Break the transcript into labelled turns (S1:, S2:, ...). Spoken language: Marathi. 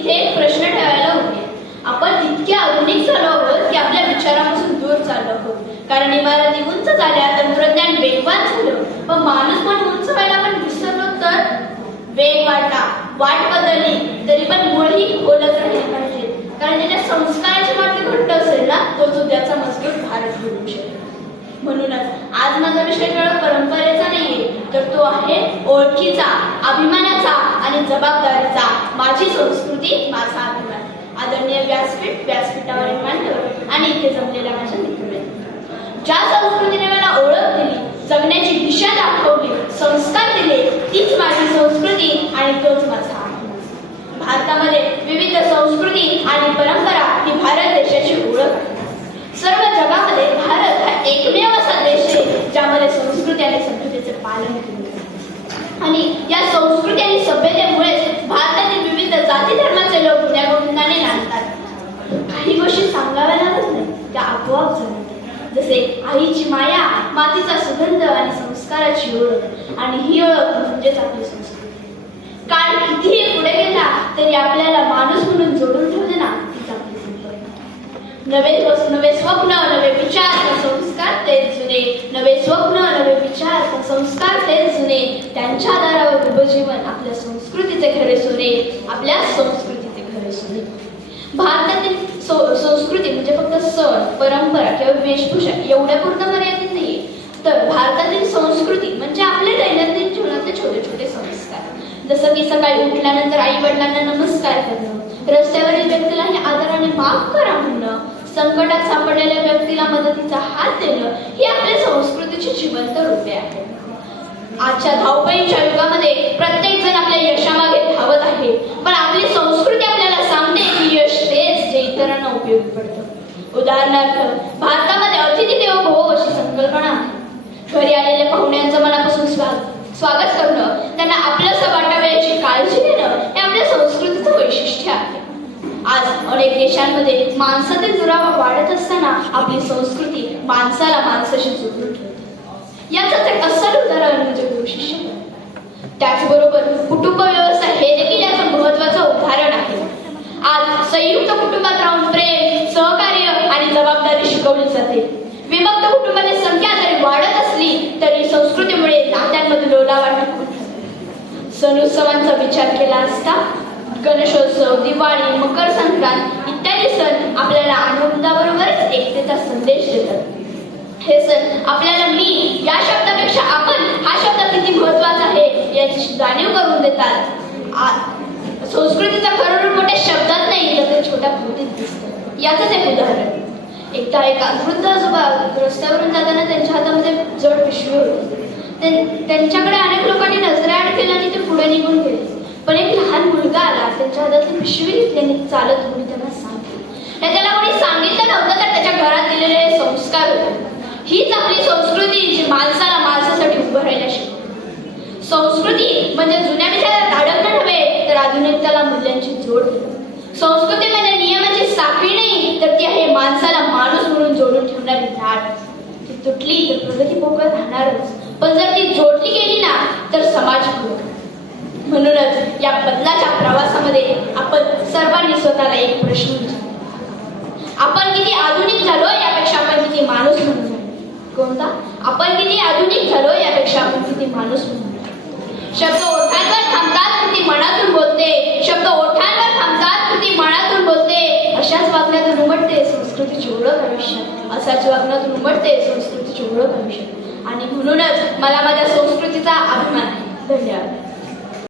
S1: इथे एक प्रश्न ठेवायला होते. आपण इतके आधुनिक झालो आहोत की आपल्या विचारापासून दूर चाललो आहोत. कारण इमारती उंच झाल्या तंत्रज्ञान वेगवान झालं. पण माणूस पण उंच व्हायला आपण विसरलो तर? वेग वाढला वाट बदलली तरी पण मुळही बोलत राहिले पाहिजे. कारण त्याच्या संस्काराची वाट घट्ट असेल ना तोच उद्याचा मजबूत भारत घडू शकेल. म्हणूनच आज माझा विषय केवळ परंपरेचा नाहीये तर तो आहे ओळखीचा अभिमानाचा आणि जबाबदारीचा. माझी माझा अभिमान आदरणीय व्यासपीठ व्यासपीठावरील मान्यवर आणि इथे जमलेल्या माझ्या मित्र ज्या संस्कृतीने मला ओळख दिली जगण्याची दिशा दाखवली संस्कार दिले तीच माझी संस्कृती आणि तोच माझा भारतामध्ये विविध संस्कृती आणि परंपरा ही भारत देशाची ओळख आहे. सर्व जगामध्ये भारत हा एकमेव असा देश आहे ज्यामध्ये संस्कृती आणि सभ्यतेचे पालन केले जाते. आणि या संस्कृती आणि सभ्यतेमुळेच भारतातील विविध जाती धर्माचे लोक या गोविंदाने नांदतात काही गोष्टी सांगाव्या लागत नाही त्या आपोआप जाणवतात जसे आईची माया मातीचा सुगंध आणि संस्काराची ओळख. आणि ही ओळख म्हणजेच आपली संस्कृती. काळ कितीही पुढे गेला तरी आपल्याला माणूस म्हणून जोडून ठेवले ना तीच आपली संपत्ती नवे नवे स्वप्न नवे विचार संस्कार ते जुने. नवे स्वप्न नवे विचार संस्कार ते जुने. त्यांच्या आधारावर उपजीवन आपल्या संस्कृतीचे खरे सोने. आपल्या संस्कृतीचे खरे सोने. भारतातील सो- संस्कृती म्हणजे फक्त सण परंपरा किंवा वेशभूषा एवढ्या पुरतं मर्यादित नाही तर भारतातील संस्कृती म्हणजे आपले दैनंदिन जीवनातले छोटे छोटे संस्कार. जसं की सकाळी उठल्यानंतर आई वडिलांना नमस्कार करणं रस्त्यावरील व्यक्तीलाही आदराने माफ करा म्हणणं संकटात सापडलेल्या व्यक्तीला मदतीचा हात देणं ही आपल्या संस्कृतीची जिवंत रूपे आहेत आजच्या धावपळीच्या युगामध्ये प्रत्येक जण आपल्या यशामागे धावत आहे पण आपली संस्कृती आपल्याला सांगते की यश तेच जे इतरांना उपयोगी पडतं उदाहरणार्थ भारतामध्ये अतिथी देव भव अशी संकल्पना आहे. घरी आलेल्या पाहुण्यांचं मनापासून स्वागत स्वागत करणं त्यांना आपलंसं वाटावयाची काळजी घेणं हे आपल्या संस्कृतीचं वैशिष्ट्य आहे. आज अनेक देशांमध्ये माणसातील दुरावा वाढत असताना आपली संस्कृती माणसाला माणसाशी जोडून ठेवते. याचं एक अस्सल उदाहरण म्हणजे गुरुशिष्य त्याचबरोबर कुटुंब व्यवस्था हे देखील याचं महत्वाचं उदाहरण आहे आज संयुक्त कुटुंबात राहून प्रेम सहकार्य आणि जबाबदारी शिकवली जाते विभक्त कुटुंबाची संख्या जरी वाढत असली तरी संस्कृतीमुळे नात्यांमध्ये ओलावा टिकून सण उत्सवांचा विचार केला असता गणेशोत्सव दिवाळी मकर संक्रांत इत्यादी सण आपल्याला आनंदाबरोबरच एकतेचा संदेश देतात. हे सण आपल्याला मी या शब्दापेक्षा आपण हा शब्द किती महत्त्वाचा आहे याची जाणीव करून देतात. आ- संस्कृतीचा खरं रूप मोठ्या शब्दात नाही तर ते छोट्या कृतीत दिसतं याचंच एक उदाहरण एकदा एका वृद्ध आजोबा रस्त्यावरून जाताना त्यांच्या हातामध्ये जड पिशवी होती. त्यांच्याकडे अनेक लोकांनी नजरेआड केलं आणि ते पुढे निघून गेले. पण एक लहान मुलगा आला. त्यांच्या हातातली पिशवी घेतल्याने चालत कोणी त्यांना सांगितलं. त्याला कोणी सांगितलं नव्हतं तर त्याच्या घरात दिलेले संस्कार होते. हीच आपली संस्कृती जी माणसाला माणसासाठी उभं राहायला शिकवते. संस्कृती म्हणजे जुन्या विचारात अडकणं नव्हे तर आधुनिकताला मूल्यांची जोड संस्कृती म्हणजे नियमाची साखळी नाही तर ती आहे माणसाला माणूस म्हणून जोडून ठेवणारी ती तुटली तर प्रगती पोकळ राहणारच. पण जर ती जोडली गेली ना तर समाज मोकळा. म्हणूनच या बदलाच्या प्रवासामध्ये आपण सर्वांनी स्वतःला एक प्रश्न विचारला आपण किती आधुनिक झालो यापेक्षा आपण किती माणूस म्हणून कोणता? आपण किती आधुनिक झालो यापेक्षा आपण किती माणूस म्हणून शब्द भविष्यात. ओळख असाच उमटते संस्कृतीची ओळख भविष्यात. आणि म्हणूनच मला माझ्या संस्कृतीचा अभिमान आहे. धन्यवाद.